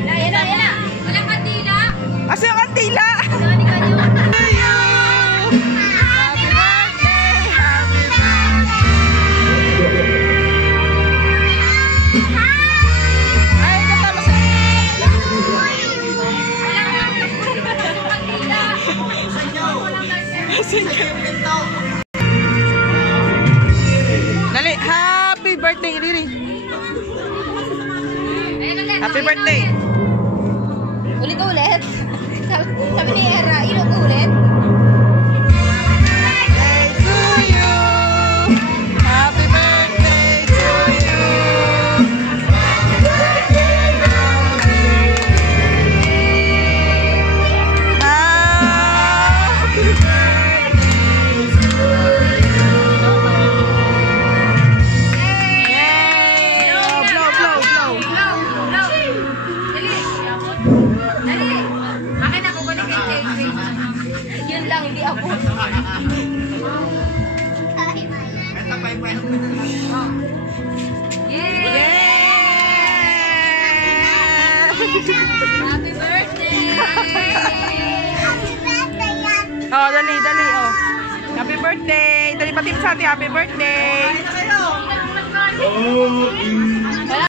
na. Yan na. Walang kandila. Asa yung kandila? Dali, happy birthday, Riri. Happy birthday. Ulit. Sabi ni Era, ulit. Birthday to you. Happy birthday to you. Yun lang, hindi ako. Yay! Happy birthday! Oh, dali, oh. Happy birthday. Dali, patim sa atin, happy birthday.